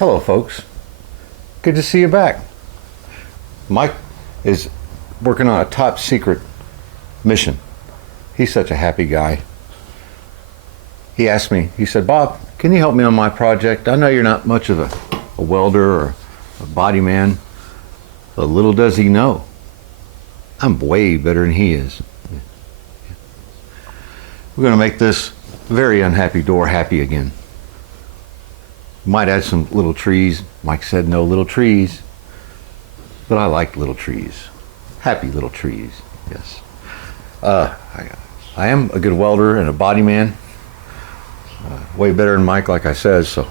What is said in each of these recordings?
Hello folks, good to see you back. Mike is working on a top secret mission. He's such a happy guy. He asked me, he said, Bob, can you help me on my project? I know you're not much of a welder or a body man, but little does he know, I'm way better than he is. We're gonna make this very unhappy door happy again. Might add some little trees. Mike said no little trees, but I like little trees. Happy little trees, yes. I am a good welder and a body man. Way better than Mike, like I said, so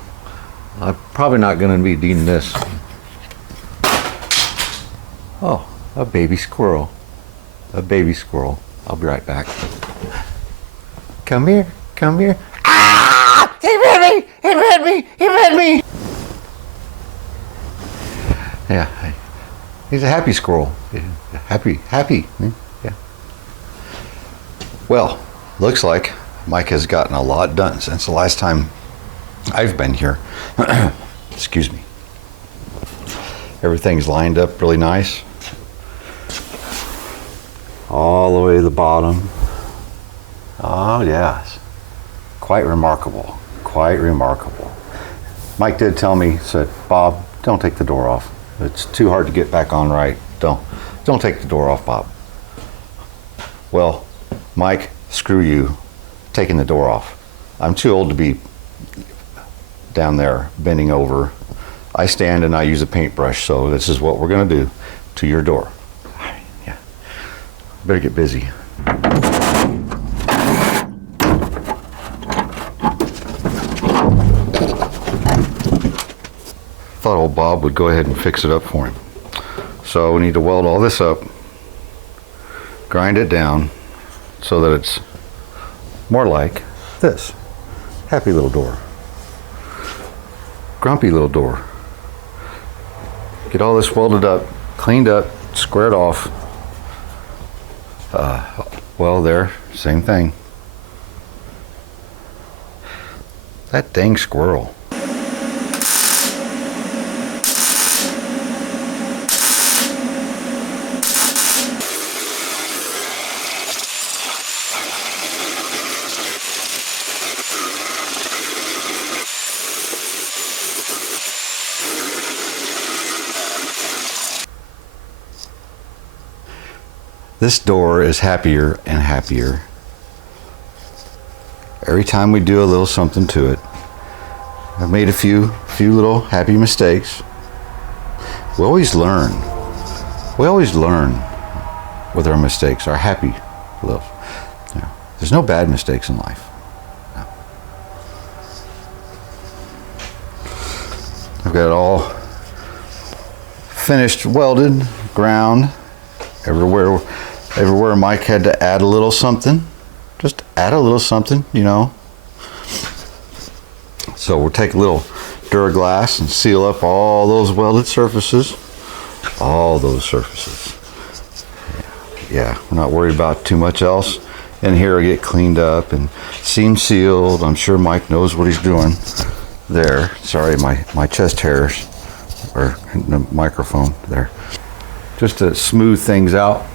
I'm probably not gonna be needing this. Oh, a baby squirrel. A baby squirrel. I'll be right back. Come here, come here. Ah! He bit me! He bit me! He bit me! Yeah, he's a happy squirrel. Happy. Yeah. Well, looks like Mike has gotten a lot done since the last time I've been here. Excuse me. Everything's lined up really nice. All the way to the bottom. Oh yes, quite remarkable, quite remarkable. Mike did tell me, said, Bob, don't take the door off. It's too hard to get back on right. Don't take the door off, Bob. Well, Mike, screw you, taking the door off. I'm too old to be down there bending over. I stand and I use a paintbrush, so this is what we're gonna do to your door. Yeah, better get busy. Thought old Bob would go ahead and fix it up for him. So we need to weld all this up, grind it down so that it's more like this. Happy little door. Grumpy little door. Get all this welded up, cleaned up, squared off. Well, there, same thing. That dang squirrel. This door is happier and happier. Every time we do a little something to it. I've made a few little happy mistakes. We always learn. We always learn with our mistakes, our happy little. Yeah. There's no bad mistakes in life. No. I've got it all finished, welded, ground. Everywhere Mike had to add a little something, just add a little something, you know. So we'll take a little Duraglass and seal up all those welded surfaces, all those surfaces. Yeah, we're not worried about too much else. In here will get cleaned up and seam sealed. I'm sure Mike knows what he's doing there. Sorry, my chest hairs are in the microphone there. Just to smooth things out,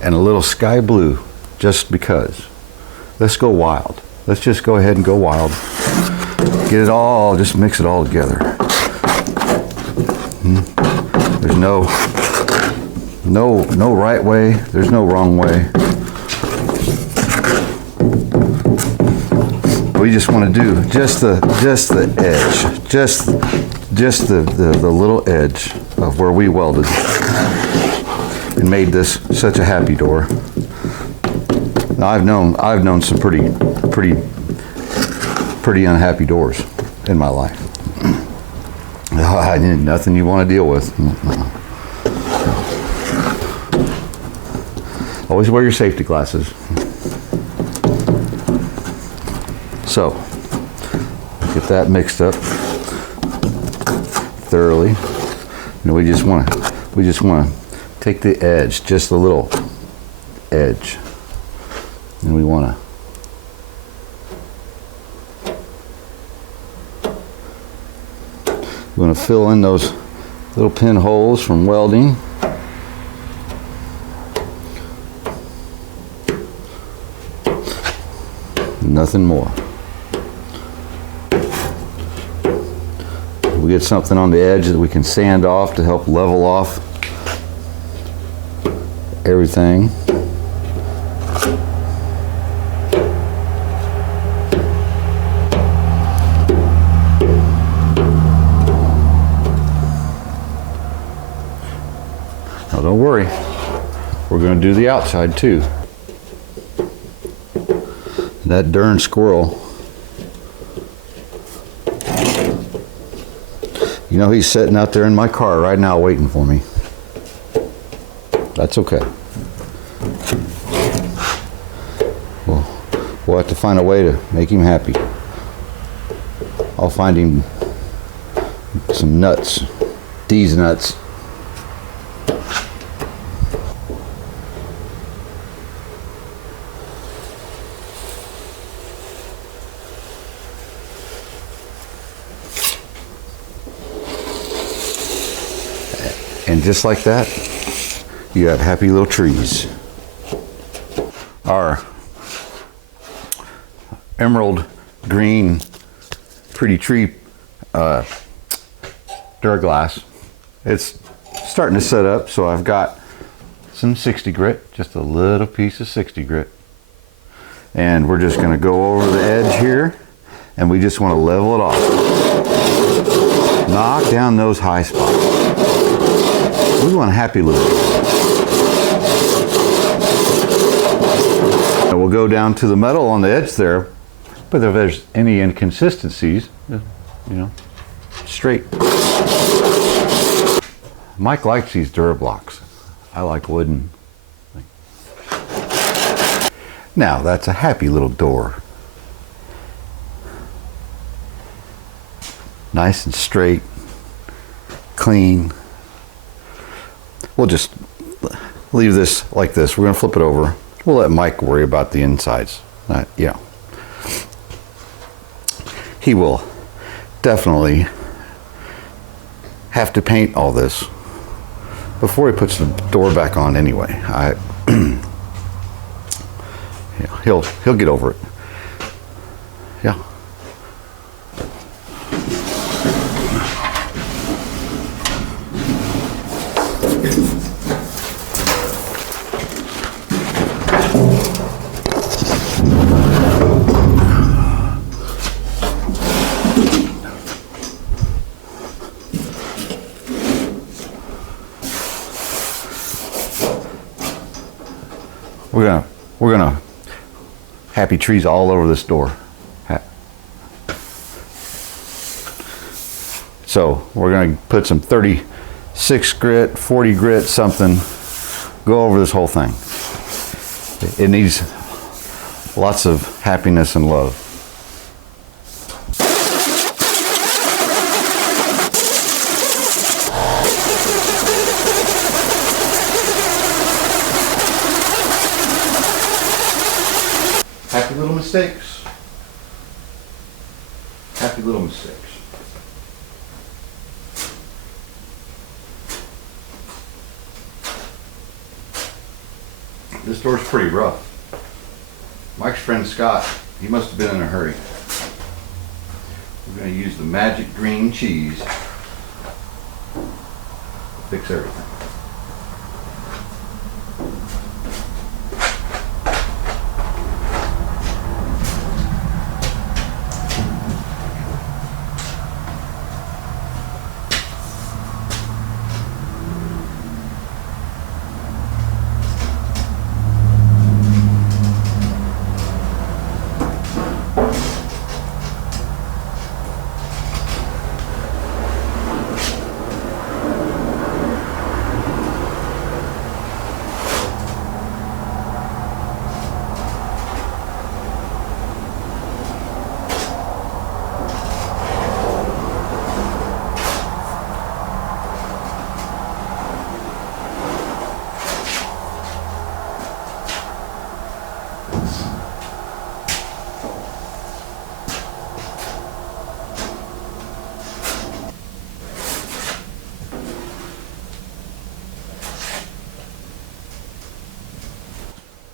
and a little sky blue, just because. Let's go wild. Let's just go ahead and go wild. Get it all, just mix it all together. There's no right way, there's no wrong way. We just want to do just the edge, just the little edge of where we welded and made this such a happy door. Now I've known some pretty unhappy doors in my life. I need nothing you want to deal with. Always wear your safety glasses. So get that mixed up thoroughly. And we just want to take the edge, just a little edge, and we want to You want to fill in those little pinholes from welding. Nothing more. We get something on the edge that we can sand off to help level off everything. Now don't worry, we're going to do the outside too. That darn squirrel, you know, he's sitting out there in my car right now waiting for me. That's okay. We'll have to find a way to make him happy. I'll find him some nuts, these nuts. And just like that, you have happy little trees. Our emerald green pretty tree Duraglass, it's starting to set up, so I've got some 60 grit, just a little piece of 60 grit. And we're just going to go over the edge here, and we just want to level it off. Knock down those high spots. We want a happy look. And we'll go down to the metal on the edge there, but if there's any inconsistencies, you know, straight. Mike likes these Durablocks. I like wooden. Now that's a happy little door. Nice and straight, clean. We'll just leave this like this. We're going to flip it over. We'll let Mike worry about the insides. You know, he will definitely have to paint all this before he puts the door back on anyway. He'll get over it. Yeah. We're gonna happy trees all over this door. So we're gonna put some 36 grit, 40 grit, something, go over this whole thing. It needs lots of happiness and love. Happy little mistakes. Happy little mistakes. This door's pretty rough. Mike's friend Scott, he must have been in a hurry. We're going to use the magic green cheese to fix everything.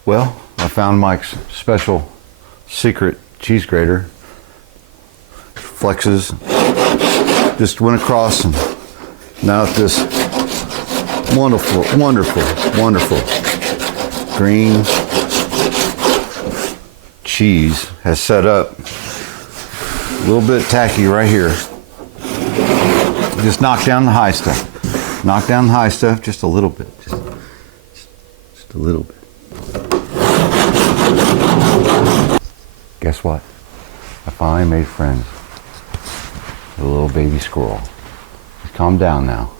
Well, I found Mike's special secret cheese grater. Flexes. Just went across, and now this wonderful, wonderful, wonderful green cheese has set up. A little bit tacky right here. Just knock down the high stuff. Knock down the high stuff just a little bit. Just a little bit. Guess what? I finally made friends with a little baby squirrel. He's calmed down now.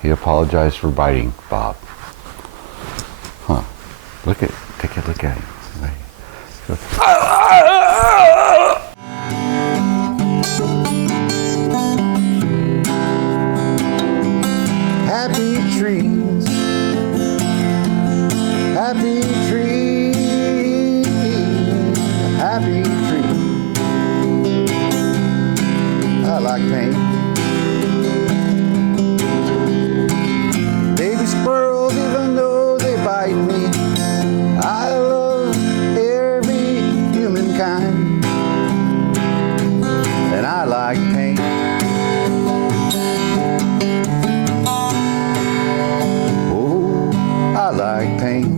He apologized for biting Bob. Huh. Take a look at him. Happy trees. Happy trees. Happy trees. I like paint. Baby squirrels, even though they bite me, I love every humankind. And I like paint. Oh, I like paint.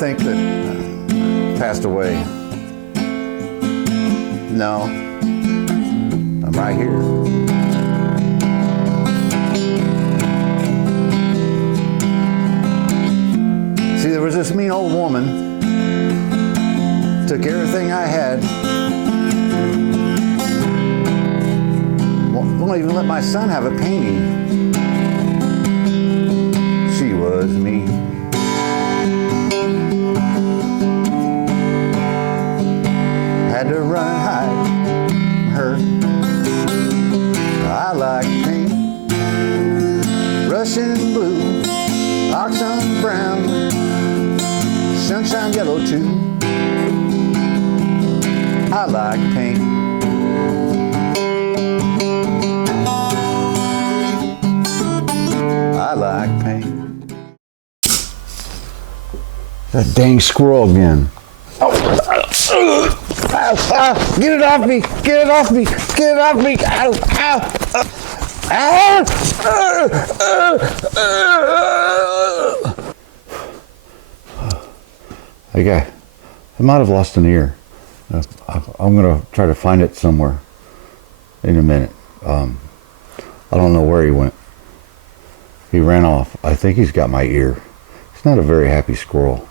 Think that passed away. No, I'm right here. See, there was this mean old woman, took everything I had, won't even let my son have a painting. She was mean. Had to run and hide from her. I like paint, Russian blue, oxide brown, sunshine yellow too. I like paint. I like paint. That dang squirrel again. Ow, ow, get it off me! Get it off me! Get it off me! Ow! Ow! Okay, I might have lost an ear. I'm gonna try to find it somewhere in a minute. I don't know where he went. He ran off. I think he's got my ear. He's not a very happy squirrel.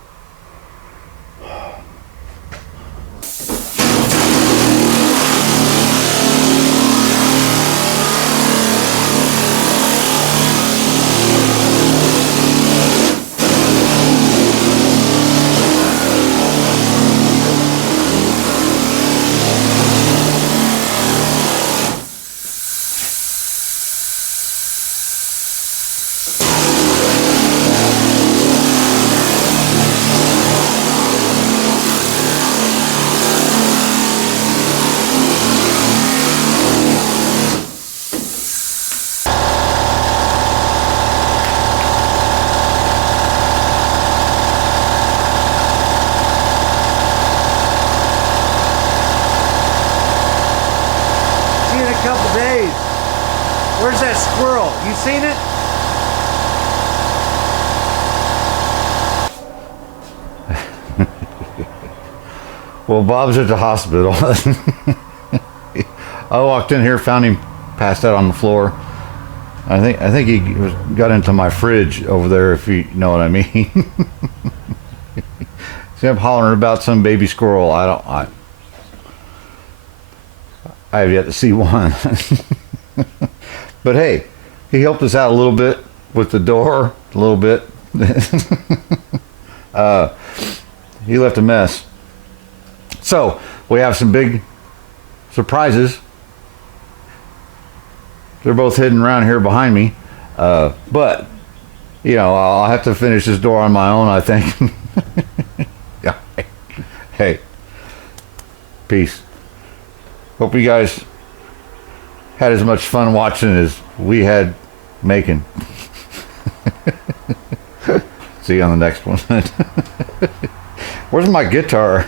Couple days. Where's that squirrel? You seen it? Well, Bob's at the hospital. I walked in here, found him passed out on the floor. I think he got into my fridge over there, if you know what I mean. See, I'm hollering about some baby squirrel. I have yet to see one. But hey, he helped us out a little bit with the door, a little bit. He left a mess. So we have some big surprises. They're both hidden around here behind me. But, you know, I'll have to finish this door on my own, I think. Yeah. Hey, peace. Hope you guys had as much fun watching as we had making. See you on the next one. Where's my guitar?